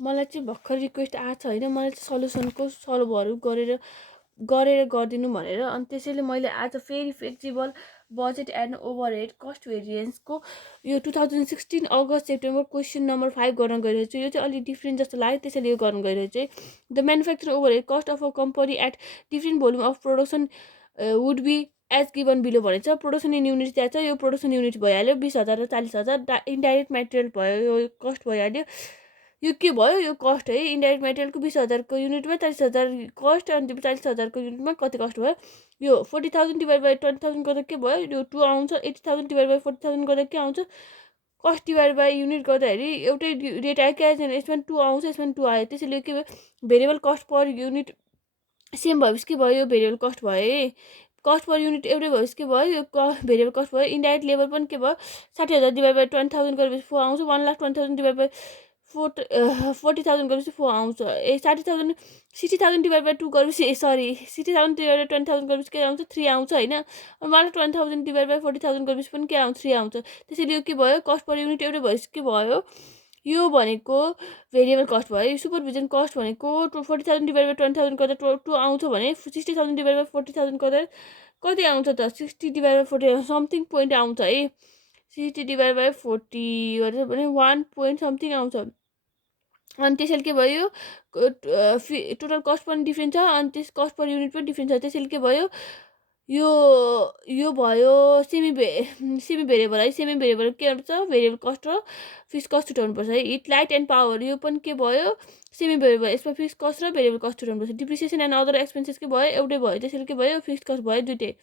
मलाई चाहिँ भर्खर रिक्वेस्ट आएको छ होइन, मलाई चाहिँ सल्युसनको सल्भहरू गरेर गरिदिनु भनेर। अनि त्यसैले मैले आज फेरि flexible budget and overhead cost भेरिएन्सको यो 2016 अगस्त सेप्टेम्बर क्वेसन नम्बर 5 गर्न गइरहेको छु। यो चाहिँ अलिक डिफ्रेन्ट जस्तो लाग्यो, त्यसैले यो गर्न गइरहेको छु है। The manufacturing overhead cost of a company at different volume of production would be as given below भनेको छ। प्रोडक्सन इन युनिट त्यहाँ छ, यो प्रोडक्सन युनिट भइहाल्यो 20,000 र 40,000। इन्डाइरेक्ट मेटेरियल भयो, यो कस्ट भइहाल्यो। यो के भयो, यो कस्ट है। इन्डाइरेक्ट मेटेरियलको 20,000को युनिटमा 40,000 कस्ट, अनि 40,000को युनिटमा कति कस्ट भयो। यो 40,000 डिभाइड बाई 20,000 गर्दा के भयो, यो 2 आउँछ। 80,000 डिभाइड बाई 40,000 गर्दा के आउँछ, कस्ट डिभाइड बाई युनिट गर्दाखेरि एउटै रेट आयो क्या, यसमा 2 आउँछ, यसमा 2 आयो। त्यसैले के भयो, variable cost per unit same भएपछि के भयो, यो भेरिएबल कस्ट भयो है। कस्ट पर युनिट एउटै भएपछि के भयो, यो भेरिएबल कस्ट भयो। इन्डाइरेक्ट लेबर पनि के भयो, 60,000 डिभाइड बाई 20,000 गरेपछि 4 आउँछ। 1,20,000 डिभाइड बाई 40,000 गरेपछि 4 आउँछ। 60,000 60,000 डिभाइड बाई 2 गरेपछि 60,000 डिभाइड बाई 20,000 गरेपछि के आउँछ, 3 आउँछ होइन। अनि 1,20,000 डिभाइड बाई 40,000 गरेपछि पनि के आउँछ, 3 आउँछ। त्यसैले यो के भयो, कस्ट पर युनिट एउटै भएपछि के भयो, यो भनेको भेरिएबल कस्ट भयो। सुपरभिजन कस्ट भनेको 40,000 डिभाइड बाई 20,000 गर्दा 2 आउँछ भने 60,000 डिभाइड बाई 40,000 गर्दा कति आउँछ त, 60 डिभाइड बाई 40 समथिङ पोइन्ट आउँछ है। 60 डिभाइड बाई 40 गरेर भने 1 पोइन्ट समथिङ आउँछ। अनि त्यसैले के भयो, टोटल कस्ट पनि डिफ्रेन्ट छ, अनि त्यस कस्ट पर युनिट पनि डिफ्रेन्ट छ। त्यसैले के भयो, यो भयो सेमी भेरिएबल है। सेमी भेरिएबल के हुन्छ, भेरिएबल कस्ट र फिक्स कस्ट छुट्याउनुपर्छ है। हिट लाइट एन्ड पावर यो पनि के भयो, सेमी भेरिएबल। यसमा फिक्स कस्ट र भेरिएबल कस्ट छुट्याउनुपर्छ। डिप्रिसिएसन एन्ड अदर एक्सपेन्सेस के भयो, एउटै भयो। त्यसैले के भयो, फिक्स कस्ट भयो दुइटै।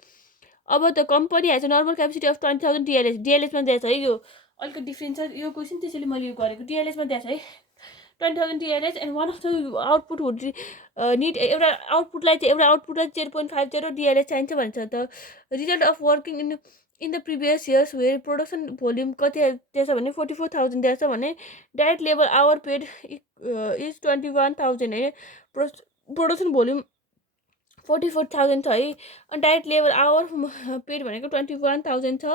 अब the company has a normal capacity of 20,000 डिएलएचमा दिएको छ है। यो अलिकति डिफ्रेन्ट छ यो क्वेसन, त्यसैले मैले यो गरेको। डिएलएचमा दिएको छ है 20,000 TLS and one of the output would need, एउटा आउटपुटलाई चाहिँ 0.50 DLS चाहिन्छ भन्छ। The result of working in the previous years where production volume कति दिएछ भने 44,000 दिएछ भने direct labour hour paid is 21,000 है। प्रोडक्सन भोल्युम 44,000 छ है। अनि डाइरेक्ट लेबर आवर पेड भनेको 21,000 छ।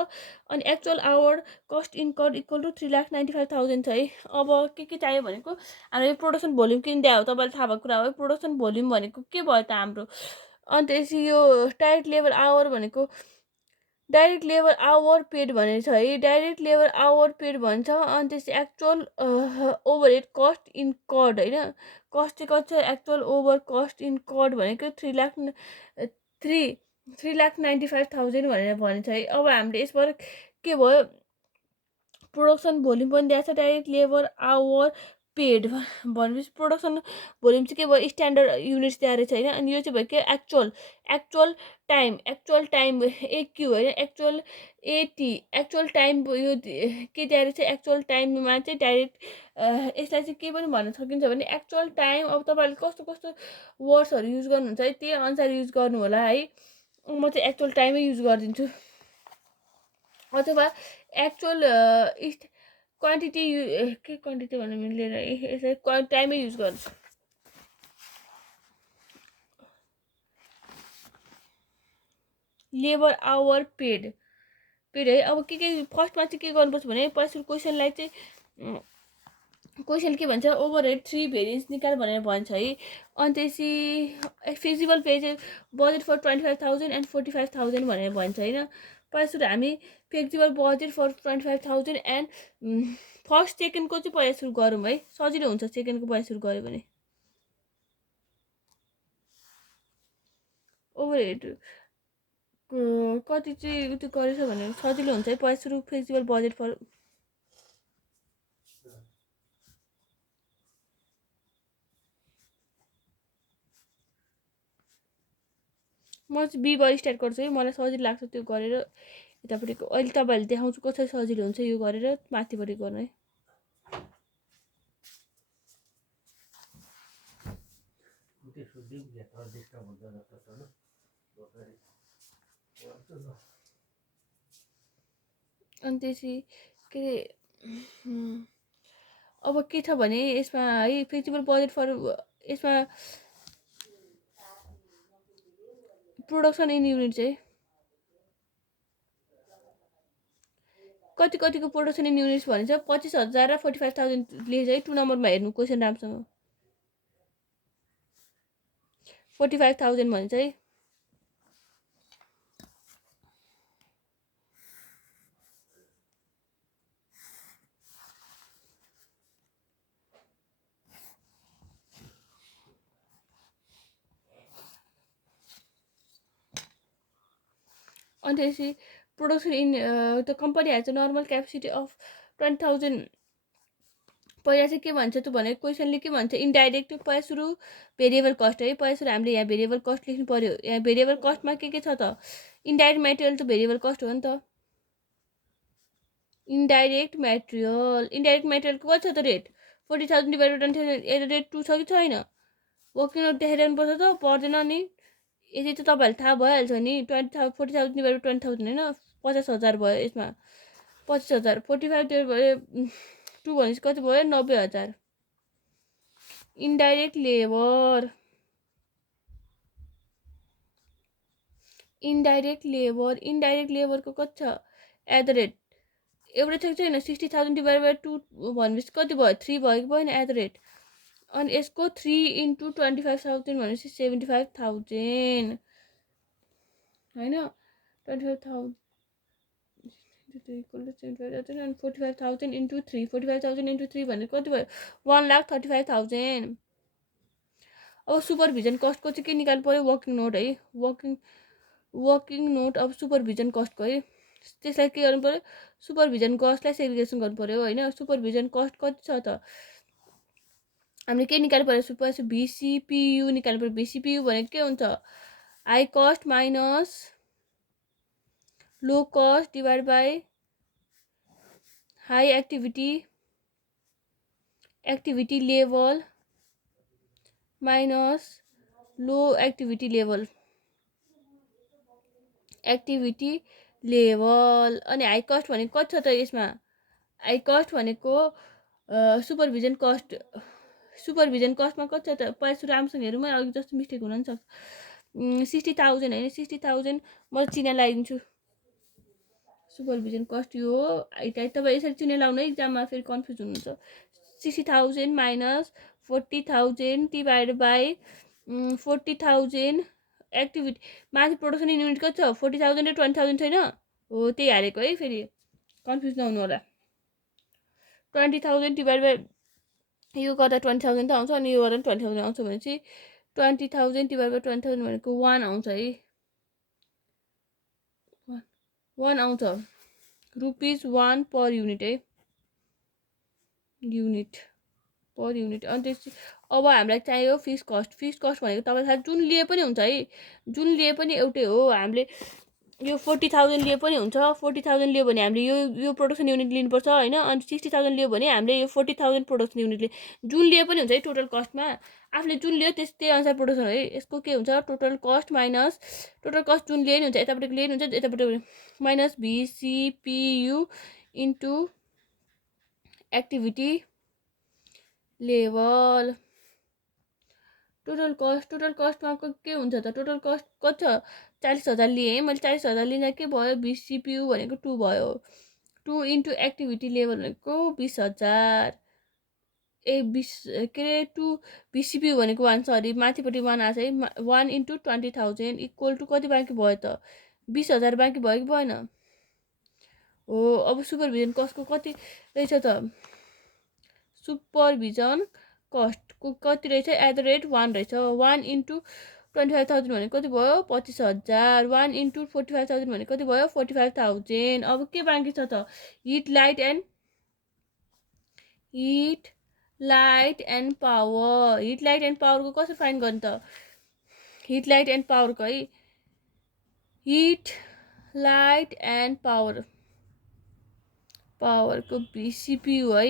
अनि actual hour cost incurred equal to 3,95,000 छ है। अब के चाहियो भनेको, हाम्रो यो प्रोडक्सन भोल्युम किन दिएको हो, तपाईँलाई थाहा भएको कुरा हो। प्रोडक्सन भोल्युम भनेको के भयो त हाम्रो। अनि त्यसपछि यो डाइरेक्ट लेबर आवर भनेको डाइरेक्ट लेबर आवर पेड भनेको छ है। डाइरेक्ट लेबर आवर पेड भन्छ। अनि त्यसपछि एक्चुअल ओभरहेड कस्ट इन्कर्ड होइन। कस्ट चाहिँ कति छ, एक्चुअल ओभर कस्ट इन्कर्ड भनेको 3,95,000 भनेर छ है। अब हामीले यसबाट के भयो, प्रोडक्सन भोल्युम पनि दिएको छ, डाइरेक्ट लेबर आवर पेड भनेपछि प्रोडक्सन भोल्युम चाहिँ के भयो, स्ट्यान्डर्ड युनिट्स दिएर छैन। अनि यो चाहिँ भयो के, एक्चुअल टाइम एक्यु होइन, एक्चुअल एटी एक्चुअल टाइम यो के दिएर चाहिँ एक्चुअल टाइममा चाहिँ डाइरेक्ट यसलाई चाहिँ के पनि भन्न सकिन्छ भने एक्चुअल टाइम। अब तपाईँहरूले कस्तो कस्तो वर्ड्सहरू युज गर्नुहुन्छ है, त्यही अनुसार युज गर्नु होला है। म चाहिँ एक्चुअल टाइमै युज गरिदिन्छु, अथवा एक्चुअल क्वान्टिटी के क्वान्टिटी भन्नु मिल्दैन, यसलाई टाइमै युज गर्छु। लेबर आवर पेड है। अब के फर्स्टमा चाहिँ के गर्नुपर्छ भने, पहिला क्वेसनलाई चाहिँ क्वेसन के भन्छ, ओभरहेड 3 भेरिएन्स निकाल भनेर भन्छ है। अनि त्यसपछि फिजिबल पे चाहिँ बजेट फर 25,000 एन्ड 45,000 भनेर भन्छ होइन। पहिला सुरु हामी flexible budget for 25,000 and first सेकेन्डको चाहिँ पहिला सुरु गरौँ है, सजिलो हुन्छ सेकेन्डको पहिला सुरु गऱ्यो भने। ओभरहेड कति चाहिँ त्यो गरेछ भने सजिलो हुन्छ है। पहिला सुरु फ्लेक्सिबल बजेट फर म चाहिँ बीबाट स्टार्ट गर्छु है, मलाई सजिलो लाग्छ त्यो गरेर। यतापट्टिको अहिले तपाईँहरूले देखाउँछु कसरी सजिलो हुन्छ यो गरेर, माथिपट्टि गर्नु है। अनि त्यसपछि के अब के छ भने यसमा है, फ्लेक्सिबल बजेट फर यसमा प्रोडक्सन इन युनिट चाहिँ कति कतिको प्रोडक्सन इन युनिट्स भनिन्छ 25,000 र 45,000 लेखेछ है 2 नम्बरमा हेर्नु क्वेसन राम्रोसँग 45,000 भन्छ है अनि त्यसपछि production in the company has a normal capacity of 20,000 पहिला चाहिँ के भन्छ त भने क्वेसनले के भन्छ इन्डाइरेक्ट पहिला सुरु भेरिएबल कस्ट है पहिला सुरु हामीले यहाँ भेरिएबल कस्ट लेख्नु पर्यो यहाँ भेरिएबल कस्टमा के छ त इन्डाइरेक्ट मेटेरियल त भेरिएबल कस्ट हो नि त इन्डाइरेक्ट मेटेरियलको कति छ त रेट 40,000 डिभाइडेड बाइ 10,000 रेट 2 छ कि छैन वर्किङ नोट देखाइरहनुपर्छ त पर्दैन नि यदि त तपाईँहरूले थाहा भइहाल्छ नि 40,000 डिभाइडेड 20,000 होइन 50,000 भयो यसमा 25,000 45 डिभाइड भयो 2 भनेपछि कति भयो 90,000 इन्डाइरेक्ट लेबरको कति छ एट द रेट एउटा छ कि छैन 60,000 डिभाइड बाइ 2 भनेपछि कति भयो 3 भयो कि भएन एट द रेट अनि यसको 3 इन्टु 25,000 भनेपछि 75,000 होइन 25,000 equal to 75,000 and 45,000 into 3 45,000 into 3 भनेको कति भयो 1,35,000 अब सुपरभिजन कस्टको चाहिँ के निकाल्नु पर्यो वर्किङ नोट है वर्किङ नोट अब सुपरभिजन कस्टको है त्यसलाई के गर्नु पर्यो सुपरभिजन कस्टलाई सेग्रिगेसन गर्नु पर्यो होइन सुपरभिजन कस्ट कति छ त हामीले के निकाल्नु पर्यो सुपर भिसिपियु निकाल्नु पर्यो भिसिपियु भनेको के हुन्छ high cost minus low cost divide by high activity level minus low activity level अनि हाई कस्ट भनेको कति छ त यसमा हाई कस्ट भनेको सुपरभिजन कस्टमा कति छ त पहिला राम्रोसँग हेरौँ है अघि जस्तो मिस्टेक हुन नि सक्छ 60,000 होइन 60,000 म चिना लगाइदिन्छु सुपरभिजन कस्ट यो हो तपाईँ यसरी चिने लाउनु है इक्जाममा फेरि कन्फ्युज हुनुहुन्छ 60,000 माइनस 40,000 डिभाइड बाई 40,000 एक्टिभिटी माथि प्रोडक्सन इन युनिट कति छ 40,000 र 20,000 छैन हो त्यही हालेको है फेरि कन्फ्युज नहुनु होला 20,000 डिभाइड बाई यो गर्दा 20,000 त आउँछ अनि यो गर्दा 20,000 आउँछ भनेपछि 20,000 डिभाइड बाई 20,000 भनेको 1 आउँछ है 1 आउँछ रुपिस 1 पर युनिट है युनिट अनि त्यसपछि अब हामीलाई चाहियो फिक्स कस्ट भनेको तपाईँलाई थाहा जुन लिए पनि हुन्छ है जुन लिए पनि एउटै हो हामीले यो 40,000 लिए पनि हुन्छ 40,000 लियो भने हामीले यो प्रोडक्सन युनिट लिनुपर्छ होइन अनि 60,000 लियो भने हामीले यो 40,000 प्रोडक्सन युनिटले जुन लिए पनि हुन्छ है टोटल कस्टमा आफूले जुन लियो त्यस्तै अनुसार प्रोडक्सन हो है यसको के हुन्छ total cost minus total cost जुन लिए नि हुन्छ यतापट्टि लिए नि हुन्छ यतापट्टि minus VCPU into activity level total कस्टमा के हुन्छ त टोटल कस्ट कति छ 40,000 लिएँ मैले 40,000 लिँदा के भयो भिसिपियु भनेको 2 भयो 2 इन्टु एक्टिभिटी लेभल भनेको 20,000 के अरे 2 भिसिपियु भनेको 1 सरी माथिपट्टि 1 आछ है 1 इन्टु 20,000 इक्वल टु कति बाँकी भयो त 20,000 बाँकी भयो कि भएन हो अब सुपरभिजन कस्टको कति रहेछ त सुपरभिजन कस्टको कति रहेछ एट द रेट 1 रहेछ 1 इन्टु 25,000 भनेको कति भयो 25,000 1 इन्टु 45,000 भनेको कति भयो 45,000 अब के बाँकी छ त हिट लाइट एन्ड पावरको कसरी फाइन्ड गर्ने त हिट लाइट एन्ड पावरको है हिट लाइट एन्ड पावरको भिसिपियु है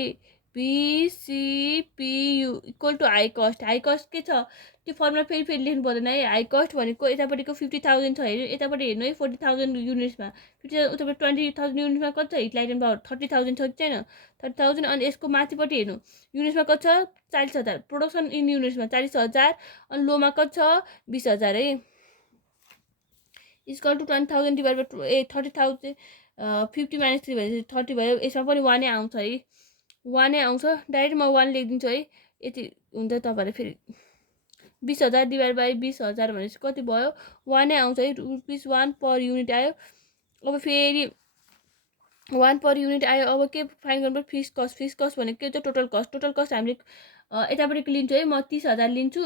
भिसिपियु इक्वल टु हाई कस्ट के छ त्यो फर्मुला फेरि लेख्नु पर्दैन है हाई कस्ट भनेको यतापट्टिको 50,000 छ हेर्नु यतापट्टि हेर्नु है 40,000 युनिट्समा 50,000 उतापट्टि 20,000 युनिट्समा कति छ हिट लाइट एन्ड पावर 30,000 छ कि छैन 30,000 अनि यसको माथिपट्टि हेर्नु युनिट्समा कति छ 40,000 प्रोडक्सन इन युनिट्समा 40,000 अनि लोमा कति छ 20,000 है इक्वल टु 20,000 डिभाइड बाई 30,000 50 - 3 भनेपछि 30 भयो। यसमा पनि 1 नै आउँछ है, 1 नै आउँछ। डाइरेक्ट म 1 लेखिदिन्छु है। यति हुन्छ। तपाईँहरूले फेरि 20,000 डिभाइड बाई 20,000 भनेपछि कति भयो, 1 नै आउँछ है। ₹1 पर युनिट आयो। अब फेरि 1 पर युनिट आयो। अब के फाइन गर्नु पर्यो, फिक्स कस्ट। फिक्स कस्ट भनेको के हुन्छ, टोटल कस्ट। टोटल कस्ट हामीले यतापट्टि लिन्छु है, म 30,000 लिन्छु।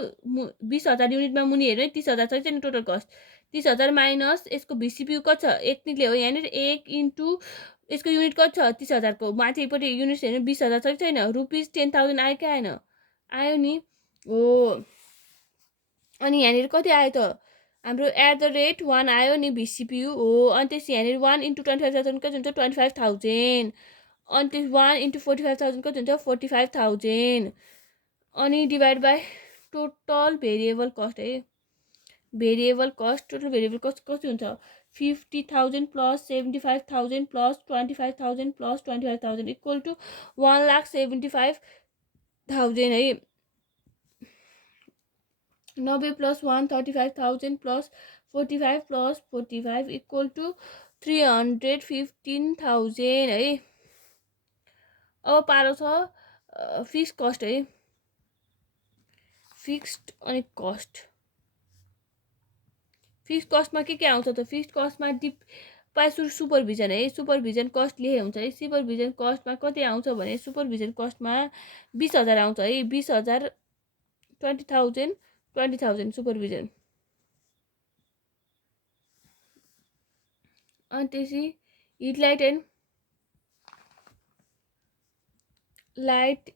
20,000 युनिटमा मुनि हेर्नु है, 30,000 छ नि टोटल कस्ट। 30,000 माइनस यसको VCPU कति छ, 1 निक्ल्यो हो यहाँनिर। 1 इन्टु यसको युनिट कति छ, 30,000 को। माथिपट्टि युनिट हेर्नु, 20,000 छ कि छैन, ₹10,000 आयो कि आएन, आयो नि हो। अनि यहाँनिर कति आयो त, हाम्रो @ 1 आयो नि VCPU हो। अनि त्यसपछि यहाँनिर 1 इन्टु 25,000 कति हुन्छ, 25,000। अनि त्यो 1 इन्टु 45,000 कति हुन्छ, 45,000। अनि divide by total variable cost है। Variable cost, total variable cost कति हुन्छ, 50,000 plus 75,000 plus 25,000 plus 25,000 equal to 1,75,000 है। 90 plus 1 35,000 plus 45 plus 45 equal to 315,000 है। अब पारो छ फिक्स कस्ट है, फिक्स्ड अनि कस्ट। फिक्स कस्टमा के आउँछ त, फिक्स कस्टमा सुपरभिजन है। सुपरभिजन कस्ट लेखे हुन्छ है। सुपरभिजन कस्टमा कति आउँछ भने, सुपरभिजन कस्टमा 20,000 आउँछ है। 20,000 20,000 20,000 सुपरभिजन। अनि त्यसपछि heat light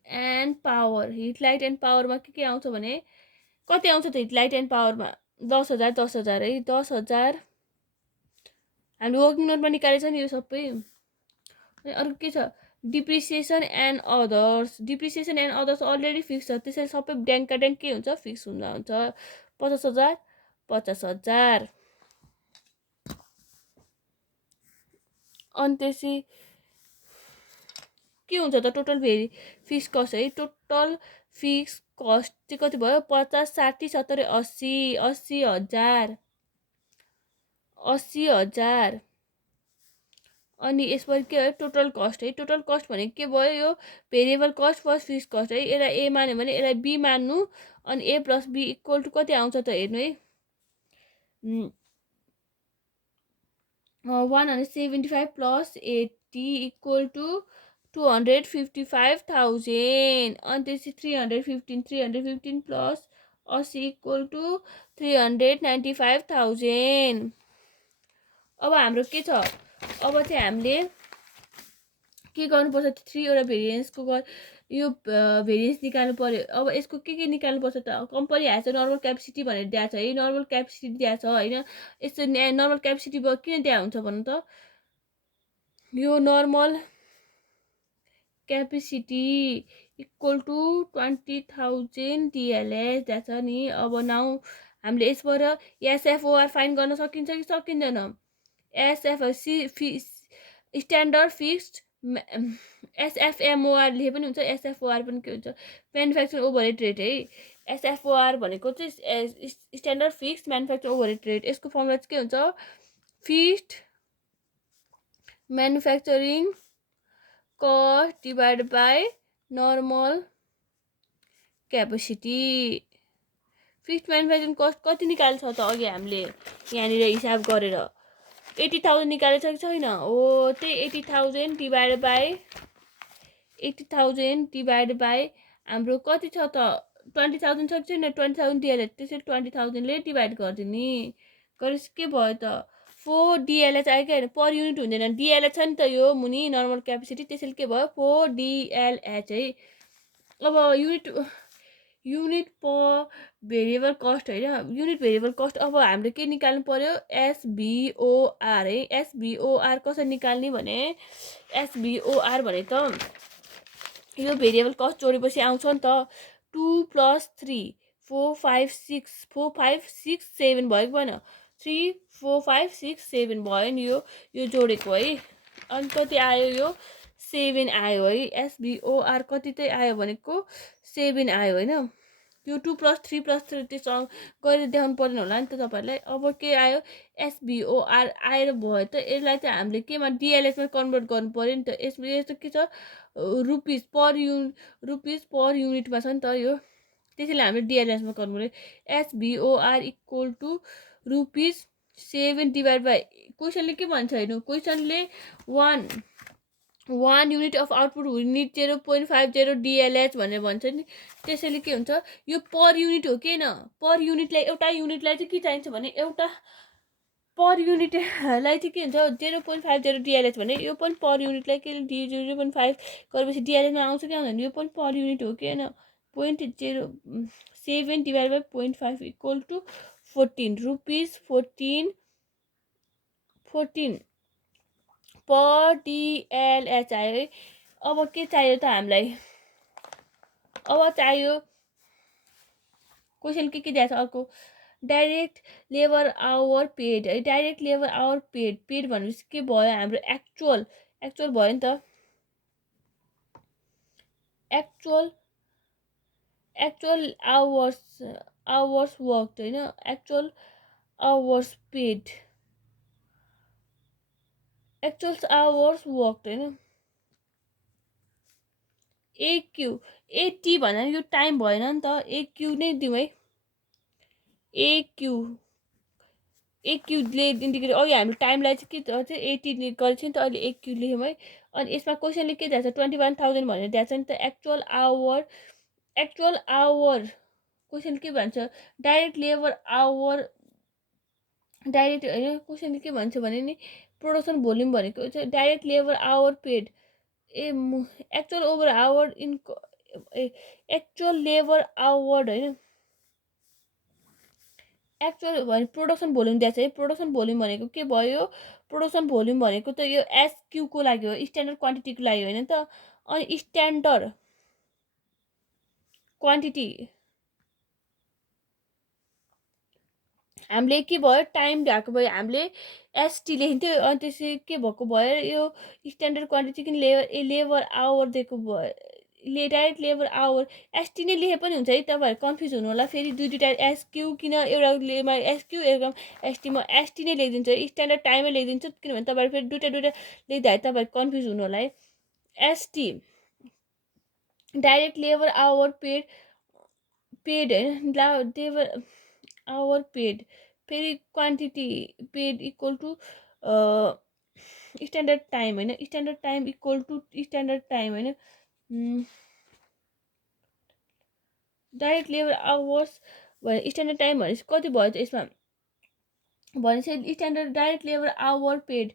and power. Heat light and पावरमा के आउँछ भने, कति आउँछ त हिट लाइट एन्ड पावरमा, 10,000 10,000 है। 10,000 हामीले वर्किङ नोटमा निकालेछ नि यो सबै। अनि अर्को के छ, depreciation and others. Depreciation and others already fix छ, त्यसैले सबै ड्याङका ड्याङ के हुन्छ, फिक्स हुन्छ। 50,000 50,000। अनि त्यसपछि के हुन्छ त, टोटल फिक्स कस्ट है। टोटल फिक्स कस्ट चाहिँ कति भयो, 50 60 70 80 80,000 80,000। अनि यसपछि के हो, टोटल कस्ट है। टोटल कस्ट भनेको के भयो, यो variable cost plus fix cost है। यसलाई ए मान्यो भने यसलाई बी मान्नु। अनि ए प्लस बी इक्वल टु कति आउँछ त हेर्नु है, 175 प्लस 80 इक्वल टु 255,000। अनि त्यसपछि 315 प्लस 80 इक्वल टु 395,000। अब हाम्रो के छ, अब चाहिँ हामीले के गर्नुपर्छ, 3 वटा भेरिएन्सको यो भेरिएन्स निकाल्नु पर्यो। अब यसको के निकाल्नुपर्छ त, कम्पनी ह्याज नर्मल क्यापेसिटी भनेर दिएको छ है। नर्मल क्यापेसिटी दिएको छ होइन। यस्तो नर्मल क्यापेसिटी किन दिएको हुन्छ भन्नु त, यो normal capacity equal to 20,000 DLS दिएको छ नि। अब नाउ हामीले यसबाट SFOR फाइन गर्न सकिन्छ कि सकिँदैन। SFOR स्ट्यान्डर्ड फिक्स्ड, SFMOR लेखे पनि हुन्छ, SFOR पनि के हुन्छ, म्यानुफ्याक्चर ओभरहेड रेट है। SFOR भनेको चाहिँ standard fixed manufacture overhead rate. यसको फर्मुला चाहिँ के हुन्छ, fixed manufacturing cost divide by normal capacity. Fixed manufacturing cost कति निकाल्छ त अघि हामीले यहाँनिर हिसाब गरेर, 80,000 निकालेछ कि छैन हो। त्यही 80,000 डिभाइड बाई हाम्रो कति छ त, 20,000 छ कि छैन, 20,000 DLH। त्यसरी 20,000 ले डिभाइड गरिदिने गरेपछि के भयो त, 4 DLH आयो कि होइन। पर युनिट हुँदैन, DLH छ नि त यो मुनि नर्मल क्यापेसिटी, त्यसैले के भयो 4 DLH है। अब युनिट पर भेरिएबल कस्ट होइन, युनिट भेरिएबल कस्ट। अब हामीले के निकाल्नु पर्यो, SVOR है। SVOR कसरी निकाल्ने भने, SVOR भने त यो भेरिएबल कस्ट जोडेपछि आउँछ नि त, 2 + 3 4 5 6 4 5 6 7 भयो कि भएन, 3 4 5 6 7 भयो नि यो जोडेको है। अनि कति आयो, यो 7 आयो है। SVOR कति चाहिँ आयो भनेको 7 आयो होइन। त्यो 2+3+3 त्यससँग गरेर देखाउनु पर्ने होला नि त तपाईँहरूलाई। अब के आयो एसबिओआर आएर भयो त यसलाई चाहिँ हामीले केमा डिएलएचमा कन्भर्ट गर्नु पऱ्यो नि त। यसमा यस्तो के छ रुपिस पर युनिटमा छ नि त यो, त्यसैले हामीले डिएलएचमा गर्नु पऱ्यो। SBOR equal to rupees 7 divide by, क्वेसनले के भन्छ हेर्नु, क्वेसनले 1 unit of output need 0.50 DLH भनेर भन्छ नि। त्यसैले के हुन्छ यो पर युनिट हो कि होइन, पर युनिटलाई एउटा युनिटलाई चाहिँ के चाहिन्छ भने एउटा पर युनिटलाई चाहिँ के हुन्छ 0.50 डिएलएच भने यो पनि पर युनिटलाई के 0.5 गरेपछि डिएलएचमा आउँछ कि आउँदैन, यो पनि पर युनिट हो कि होइन। 0.07 divide by 0.5 equal to 14 rupees 14 per DLH आयो है। अब के चाहियो त हामीलाई, अब चाहियो क्वेसन के दिएको छ अर्को, डाइरेक्ट लेबर आवर पेड है। डाइरेक्ट लेबर आवर पेड भनेपछि के भयो हाम्रो एक्चुअल भयो नि त, एक्चुअल आवर्स वर्क होइन, actual hours paid, actual hours work होइन। एक्यू एटी भन्दा यो टाइम भएन नि त, एक्यू नै दिउँ है। एक्यूले इन्डिकेट अघि हामीले टाइमलाई चाहिँ के चाहिँ 80 गरेको थियो नि त, अहिले एक्यू लेख्यौँ है। अनि यसमा क्वेसनले के दिएको छ 21,000 भनेर दिएको छ नि त। एक्चुअल आवर क्वेसन के भन्छ डाइरेक्ट लेबर आवर, डाइरेक्ट होइन क्वेसनले के भन्छ भने नि प्रोडक्सन भोल्युम भनेको चाहिँ direct labour hour paid actual over hour in actual labour hour होइन, एक्चुअल भने प्रोडक्सन भोल्युम दिएको छ है। प्रोडक्सन भोल्युम भनेको के भयो, प्रोडक्सन भोल्युम भनेको त यो एसक्यूको लागि हो, स्ट्यान्डर्ड क्वान्टिटीको लागि होइन त। अनि स्ट्यान्डर्ड क्वान्टिटी हामीले के भयो टाइम भएको भयो हामीले एसटी लेखिन्थ्यो, अनि त्यसै के भएको भयो यो स्ट्यान्डर्ड क्वान्टिटी किन लेबर आवर दिएको भयो, डाइरेक्ट लेबर आवर एसटी नै लेखे पनि हुन्छ है। तपाईँहरू कन्फ्युज हुनु होला फेरि दुईवटा एसक्यू किन एउटा एसक्यू एउटा एसटी, म एसटी नै लेखिदिन्छु है, स्ट्यान्डर्ड टाइमै लेखिदिन्छु किनभने तपाईँहरू फेरि दुईवटा लेख्दा तपाईँहरू कन्फ्युज हुनु होला है। ST direct labour hour paid होइन, लेबर आवर पेड, फेरि quantity paid equal to standard time होइन, standard time equal to standard time होइन, डाइरेक्ट लेबर आवर्स भने स्ट्यान्डर्ड टाइम भनेपछि कति भयो त यसमा भनेपछि standard direct labour hour paid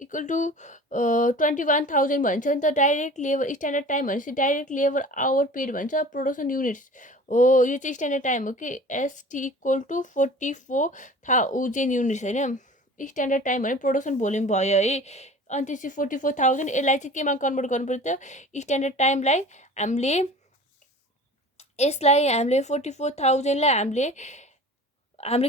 equal to 21,000 भन्छ नि त। डाइरेक्ट लेबर स्ट्यान्डर्ड टाइम भनेपछि डाइरेक्ट लेबर आवर पेड भन्छ, प्रोडक्सन युनिट्स हो, यो चाहिँ स्ट्यान्डर्ड टाइम हो कि। एसटी इक्वल टु 44,000 युनिट्स होइन, स्ट्यान्डर्ड टाइम भने प्रोडक्सन भोल्युम भयो है। अनि त्यसपछि 44,000 यसलाई चाहिँ केमा कन्भर्ट गर्नु पर्यो त स्ट्यान्डर्ड टाइमलाई हामीले, यसलाई हामीले 44,000लाई हामीले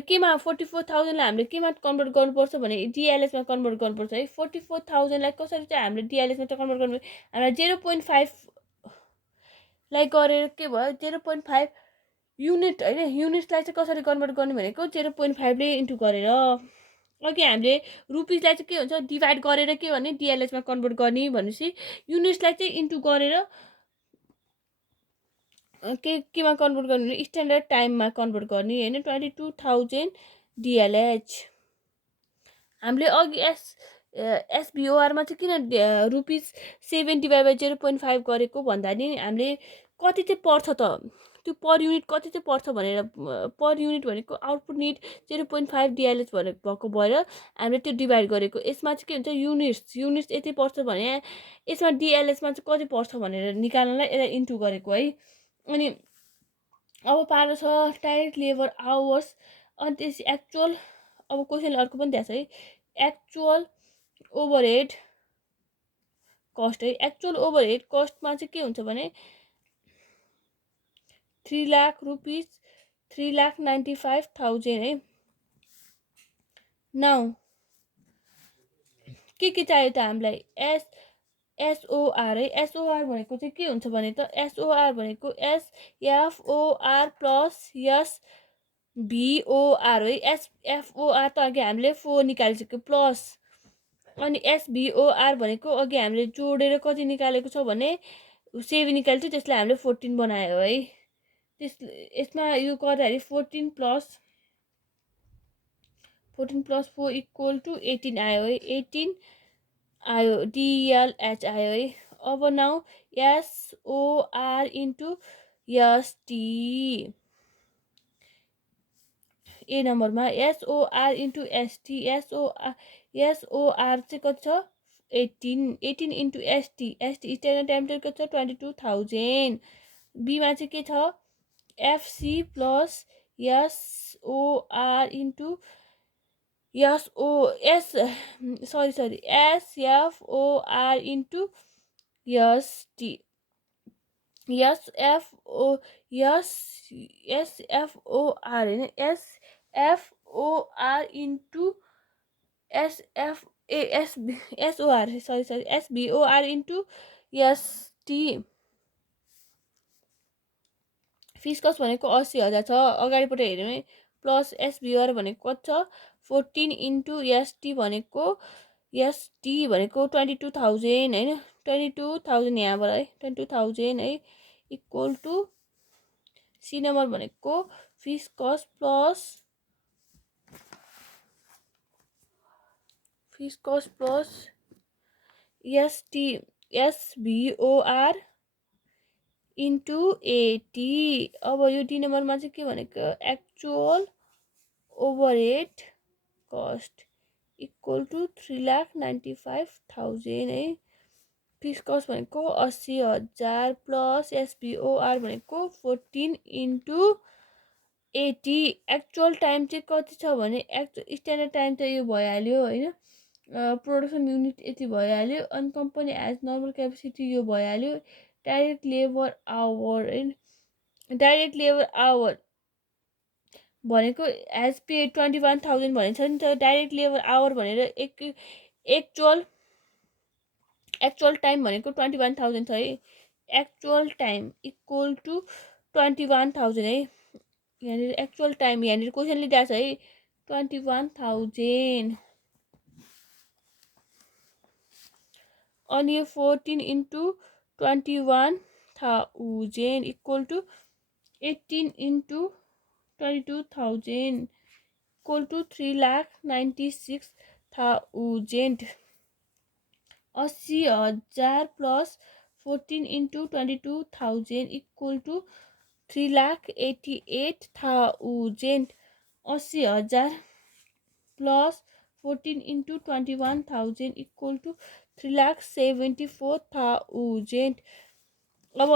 केमा 44,000लाई हामीले केमा कन्भर्ट गर्नुपर्छ भने डिएलएचमा कन्भर्ट गर्नुपर्छ है। 44,000लाई कसरी चाहिँ हामीले डिएलएचमा चाहिँ कन्भर्ट गर्नु, हामीलाई 0.5लाई गरेर के भयो 0.5 युनिट होइन, युनिट्सलाई चाहिँ कसरी कन्भर्ट गर्नु भनेको 0.5ले इन्टु गरेर। अघि हामीले रुपिसलाई चाहिँ के हुन्छ डिभाइड गरेर के भने डिएलएचमा कन्भर्ट गर्ने भनेपछि युनिट्सलाई चाहिँ इन्टु गरेर केमा कन्भर्ट गर्ने भने स्ट्यान्डर्ड टाइममा कन्भर्ट गर्ने होइन। 22,000 डिएलएच हामीले अघि एसबिओआरमा चाहिँ किन रुपिस 7 डिभाइड बाई 0.5 गरेको भन्दा नि हामीले कति चाहिँ पर्छ त त्यो पर युनिट कति चाहिँ पर्छ भनेर, पर युनिट भनेको आउटपुट निड 0.5 डिएलएच भएको भएर हामीले त्यो डिभाइड गरेको। यसमा चाहिँ के हुन्छ युनिट्स यति पर्छ भने यसमा डिएलएचमा चाहिँ कति पर्छ भनेर निकाल्नलाई यसलाई इन्टु गरेको है। अनि अब पारो छ डाइरेक्ट लेबर आवर्स, अनि त्यस एक्चुअल, अब क्वेसनले अर्को पनि दिएको छ है, एक्चुअल ओभरहेड कस्ट है। एक्चुअल ओभरहेड कस्टमा चाहिँ के हुन्छ भने 3 लाख रुपिस 3,95,000 है। नाउ के चाहियो त हामीलाई एसओआर है। एसओआर भनेको चाहिँ के हुन्छ भने त एसओआर भनेको एसएफओआर प्लस एसबिओआर है। एसएफओआर त अघि हामीले 4 निकालिसक्यो प्लस, अनि एसबिओआर भनेको अघि हामीले जोडेर कति निकालेको छ भने 7 निकाल्थ्यो, त्यसलाई हामीले 14 बनायो है। यसमा यो गर्दाखेरि 14 प्लस 4 इक्वल टु 18 आयो है। 18 आयो, डिएलएच आयो है। अब now SOR into ST, A नम्बरमा एसओआर इन्टु एसटी, एसओआर चाहिँ कति छ 18 into ST, ST standard temperature कति छ 22,000। बीमा चाहिँ के छ FC plus SOR into SFOR into ST, SFOR होइन SFOR into SBOR into ST. Fix cost भनेको 80,000 छ, अगाडिपट्टि हेऱ्यौँ है। प्लस एसबिओआर भनेको कति छ 14 इन्टु एसटी भनेको 22,000 होइन। 22,000 यहाँबाट है 22,000 है इक्वल टु सी नम्बर भनेको fix cost plus ST SBOR into 80। अब यो डी नम्बरमा चाहिँ के भनेको actual overhead cost equal to 3,95,000 है। फिक्स कस्ट भनेको 80,000 प्लस एसबिओआर भनेको 14 इन्टु 80। एक्चुअल टाइम चाहिँ कति छ भने स्ट्यान्डर्ड टाइम त यो भइहाल्यो होइन, प्रोडक्सन युनिट यति भइहाल्यो, अनि कम्पनी एज नर्मल क्यापेसिटी यो भइहाल्यो। डाइरेक्ट लेबर आवर होइन, डाइरेक्ट लेबर आवर भनेको एज पे 21,000 भनेको छ नि त। डाइरेक्ट लेबर आवर भनेर एक्चुअल टाइम भनेको 21,000 छ है। एक्चुअल टाइम इक्वल टु 21,000 है। यहाँनिर एक्चुअल टाइम यहाँनिर क्वेसन लिइरहेको छ है 21,000, अनि यो 14 into 21,000 equal to 18 into 22,000 equal to 3,96,000। 80,000 plus 14 into 22,000 equal to 3,88,000। 80,000 plus 14 into 21,000 equal to 3,74,000। अब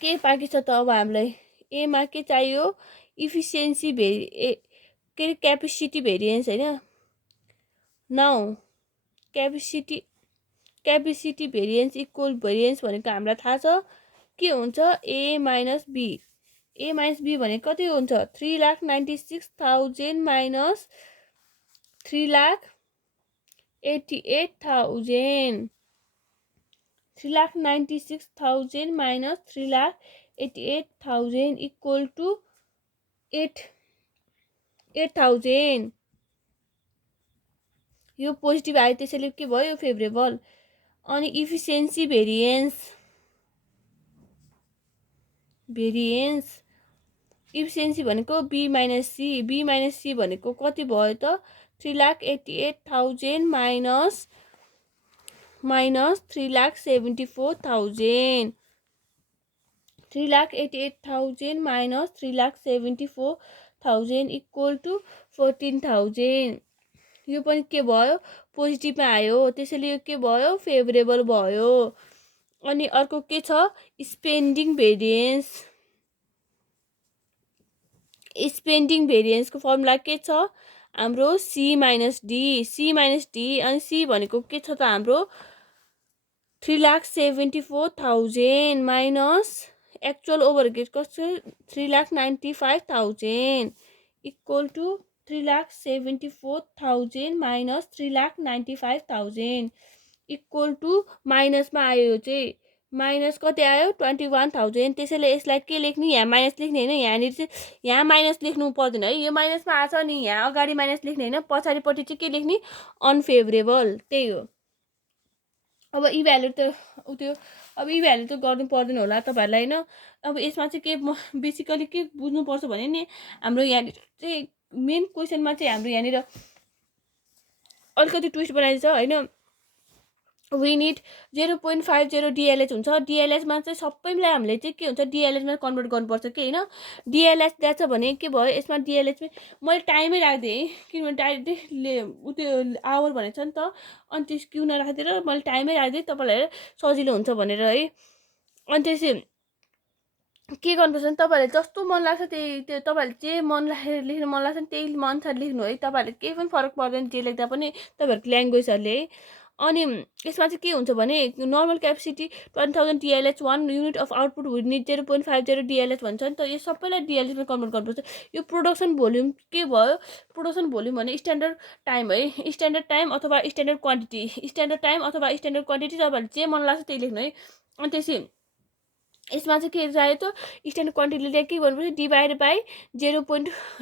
के बाँकी छ त, अब हामीलाई एमा के चाहियो इफिसियन्सी के अरे क्यापेसिटी भेरिएन्स होइन। Now capacity variance equal variance भनेको हामीलाई थाहा छ के हुन्छ A minus B. A minus B भनेको कति हुन्छ 3,96,000 माइनस 3,88,000। 3,96,000 minus 3,88,000 equal to 8,000। यो पोजिटिभ आयो त्यसैले के भयो फेभरेबल। अनि इफिसियन्सी भेरिएन्स इफिसियन्सी भनेको बी माइनस सी भनेको कति भयो त 3,88,000 माइनस 3,74,000। 3,88,000 minus 3,74,000 equal to 14,000। यो पनि के भयो पोजिटिभमा आयो त्यसैले यो के भयो फेभरेबल भयो। अनि अर्को के छ स्पेन्डिङ भेरिएन्सको फर्मुला के छ हाम्रो सी माइनस डी। अनि सी भनेको के छ त हाम्रो 3,74,000 माइनस एक्चुअल ओभरहेड कस्तो 3,95,000 equal to 3,74,000 minus 3,95,000। Equal to माइनसमा आयो चाहिँ माइनस कति आयो 21,000। त्यसैले यसलाई के लेख्ने, यहाँ माइनस लेख्ने होइन, यहाँनिर चाहिँ यहाँ माइनस लेख्नु पर्दैन है, यो माइनसमा आछ नि यहाँ अगाडि माइनस लेख्ने होइन, पछाडिपट्टि चाहिँ के लेख्ने अनफेभरेबल, त्यही हो। अब यी भ्यालु त त्यो अब यी भ्यालु त गर्नु पर्दैन होला तपाईँहरूलाई होइन। अब यसमा चाहिँ के बेसिकली के बुझ्नुपर्छ भने नि हाम्रो यहाँनिर चाहिँ मेन क्वेसनमा चाहिँ हाम्रो यहाँनिर अलिकति ट्विस्ट बनाइन्छ होइन। वी निड 0.50 डिएलएच हुन्छ। डिएलएचमा चाहिँ सबैलाई हामीले चाहिँ के हुन्छ डिएलएचमा कन्भर्ट गर्नुपर्छ कि होइन। डिएलएच दिएको छ भने के भयो यसमा डिएलएचमै मैले टाइमै राखिदिएँ है, किनभने डाइरेक्टली त्यो आवर भनेको छ नि त, अनि त्यस क्यु नराखिदिएर मैले टाइमै राखिदिएँ तपाईँलाई सजिलो हुन्छ भनेर है। अनि त्यसै के गर्नुपर्छ भने तपाईँहरूले जस्तो मन लाग्छ त्यही त्यो तपाईँहरूले जे मन लेख्नु मन लाग्छ नि त्यही मनसार लेख्नु है। तपाईँहरूले केही पनि फरक पर्दैन जे लेख्दा पनि तपाईँहरूको ल्याङ्ग्वेजहरूले है। अनि यसमा चाहिँ के हुन्छ भने normal capacity 20,000 डिएलएच 1 unit of output would need 0.50 डिएलएच भन्छ नि त, यो सबैलाई डिएलएचमा कन्भर्ट गर्नुपर्छ। यो प्रोडक्सन भोल्युम के भयो, प्रोडक्सन भोल्युम भने स्ट्यान्डर्ड टाइम है, स्ट्यान्डर्ड टाइम अथवा स्ट्यान्डर्ड क्वान्टिटी, स्ट्यान्डर्ड टाइम अथवा स्ट्यान्डर्ड क्वान्टिटी तपाईँहरूले जे मन लाग्छ त्यही लेख्नु है। अनि त्यसै यसमा चाहिँ के चाहियो त स्ट्यान्डर्ड क्वान्टिटीले के गर्नुपर्छ डिभाइड बाई 0.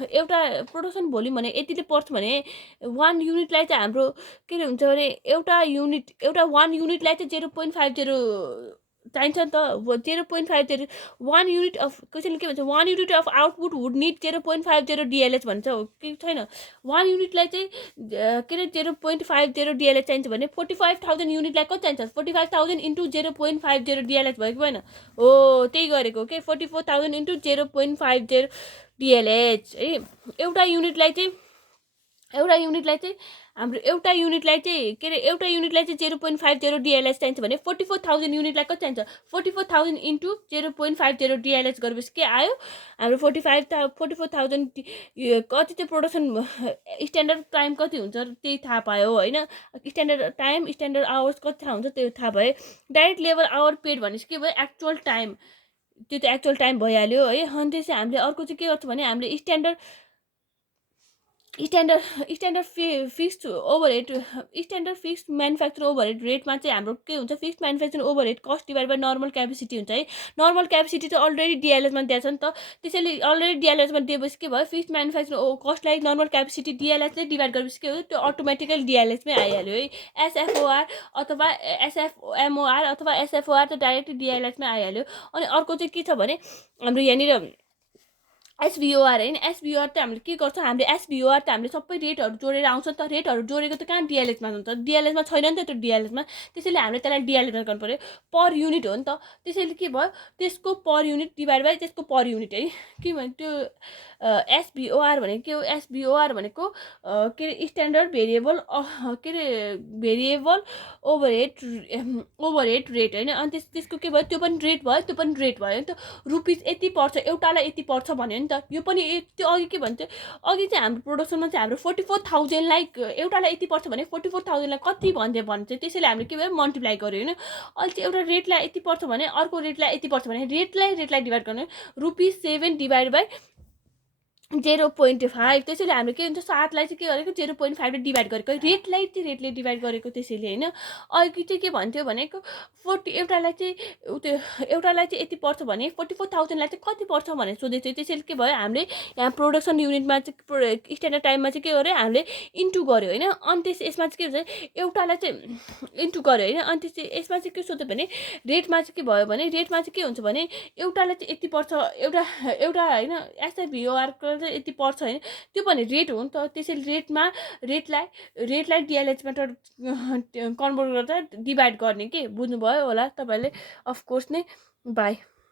एउटा प्रोडक्सन भोल्युम भने यतिले पर्छ भने 1 युनिटलाई चाहिँ हाम्रो के हुन्छ भने एउटा 1 युनिटलाई चाहिँ 0.50 चाहिन्छ नि त। 0.50 1 युनिट अफ क्वेसनले के भन्छ 1 unit of output would need 0.50 डिएलएच भन्छ हो कि छैन। 1 युनिटलाई चाहिँ के अरे 0.50 डिएलएच चाहिन्छ भने 45,000 युनिटलाई कति चाहिन्छ 45,000 इन्टु 0.50 डिएलएच भयो कि भएन हो, त्यही गरेको के 44,000 इन्टु 0.50 डिएलएच है। एउटा युनिटलाई चाहिँ हाम्रो एउटा युनिटलाई चाहिँ के अरे एउटा युनिटलाई चाहिँ 0.50 डिएलएच चाहिन्छ भने 44,000 युनिटलाई कति चाहिन्छ 44,000 इन्टु 0.50 डिएलएच गरेपछि के आयो हाम्रो 44,000 कति चाहिँ प्रोडक्सन स्ट्यान्डर्ड टाइम कति हुन्छ त्यही थाहा पायो होइन। स्ट्यान्डर्ड टाइम स्ट्यान्डर्ड आवर्स कति थाहा हुन्छ त्यो थाहा भयो। डाइरेक्ट लेबर आवर पेड भनेपछि के भयो एक्चुअल टाइम, त्यो त एक्चुअल टाइम भइहाल्यो है। अनि त्यसै हामीले अर्को चाहिँ के गर्छ भने हामीले standard fixed overhead standard fixed manufacture overhead रेटमा चाहिँ हाम्रो के हुन्छ fixed manufacture overhead cost divide by normal capacity हुन्छ है। नर्मल क्यापेसिटी चाहिँ अलरेडी डिएलएचमा दिएको छ नि त, त्यसैले अलरेडी डिएलएचमा दिएपछि के भयो फिक्स्ड म्यानुफ्याक्चर कस्टलाई नर्मल क्यापेसिटी डिएलएचले डिभाइड गरेपछि के हो त्यो अटोमेटिकली डिएलएचमै आइहाल्यो है। एसएफओआर अथवा एसएफएमओआर अथवा एसएफओआर त डाइरेक्ट डिएलएचमै आइहाल्यो। अनि अर्को चाहिँ के छ भने हाम्रो यहाँनिर एसबिओआर होइन। एसबिओआर त हामीले के गर्छ हामीले एसबिओआर त हामीले सबै रेटहरू जोडेर आउँछ नि त, रेटहरू जोडेको त कहाँ डिएलएचमा हुन्छ डिएलएचमा छैन नि त त्यो डिएलएचमा, त्यसैले हामीले त्यसलाई डिएलएचमा गर्नु पऱ्यो पर युनिट हो नि त। त्यसैले के भयो त्यसको पर युनिट डिभाइड बाई त्यसको पर युनिट है। किनभने त्यो एसबिओआर भनेको के हो एसबिओआर भनेको के अरे स्ट्यान्डर्ड भेरिएबल के अरे भेरिएबल ओभरहेड रेट होइन। अनि त्यसको के भयो त्यो पनि रेट भयो नि त। रुपिस यति पर्छ एउटालाई यति पर्छ भन्यो नि त, यो पनि त्यो अघि के भन्थ्यो अघि चाहिँ हाम्रो प्रोडक्सनमा चाहिँ हाम्रो 44,000लाई एउटालाई यति पर्छ भने 44,000लाई कति भन्थ्यो भने चाहिँ त्यसैले हामीले के भयो मल्टिप्लाई गर्यो होइन। अहिले चाहिँ एउटा रेटलाई यति पर्छ भने अर्को रेटलाई यति पर्छ भने रेटलाई डिभाइड गर्नु ₹7 डिभाइड बाई 0.5, त्यसैले हाम्रो के हुन्छ 7लाई चाहिँ के गरेको 0.5ले डिभाइड गरेको रेटलाई चाहिँ रेटले डिभाइड गरेको त्यसैले होइन। अघि चाहिँ के भन्थ्यो भनेको एउटालाई चाहिँ यति पर्छ भने 44,000लाई चाहिँ कति पर्छ भनेर सोधेको थियो। त्यसैले के भयो हामीले यहाँ प्रोडक्सन युनिटमा चाहिँ स्ट्यान्डर्ड टाइममा चाहिँ के गर्यो हामीले इन्टु गर्यो होइन। अनि यसमा चाहिँ के हुन्छ एउटालाई चाहिँ इन्टु गर्यो होइन। अनि त्यसै यसमा चाहिँ के सोध्यो भने रेटमा चाहिँ के भयो भने रेटमा चाहिँ के हुन्छ भने एउटालाई चाहिँ यति पर्छ एउटा होइन एसआइभिओआरको चाहिँ यति पर्छ होइन त्यो पनि रेट हो नि त। त्यसैले रेटलाई डिएलएचमा कन्भर्ट गर्दा डिभाइड गर्ने के बुझ्नुभयो होला तपाईँले अफकोर्स नै। बाई।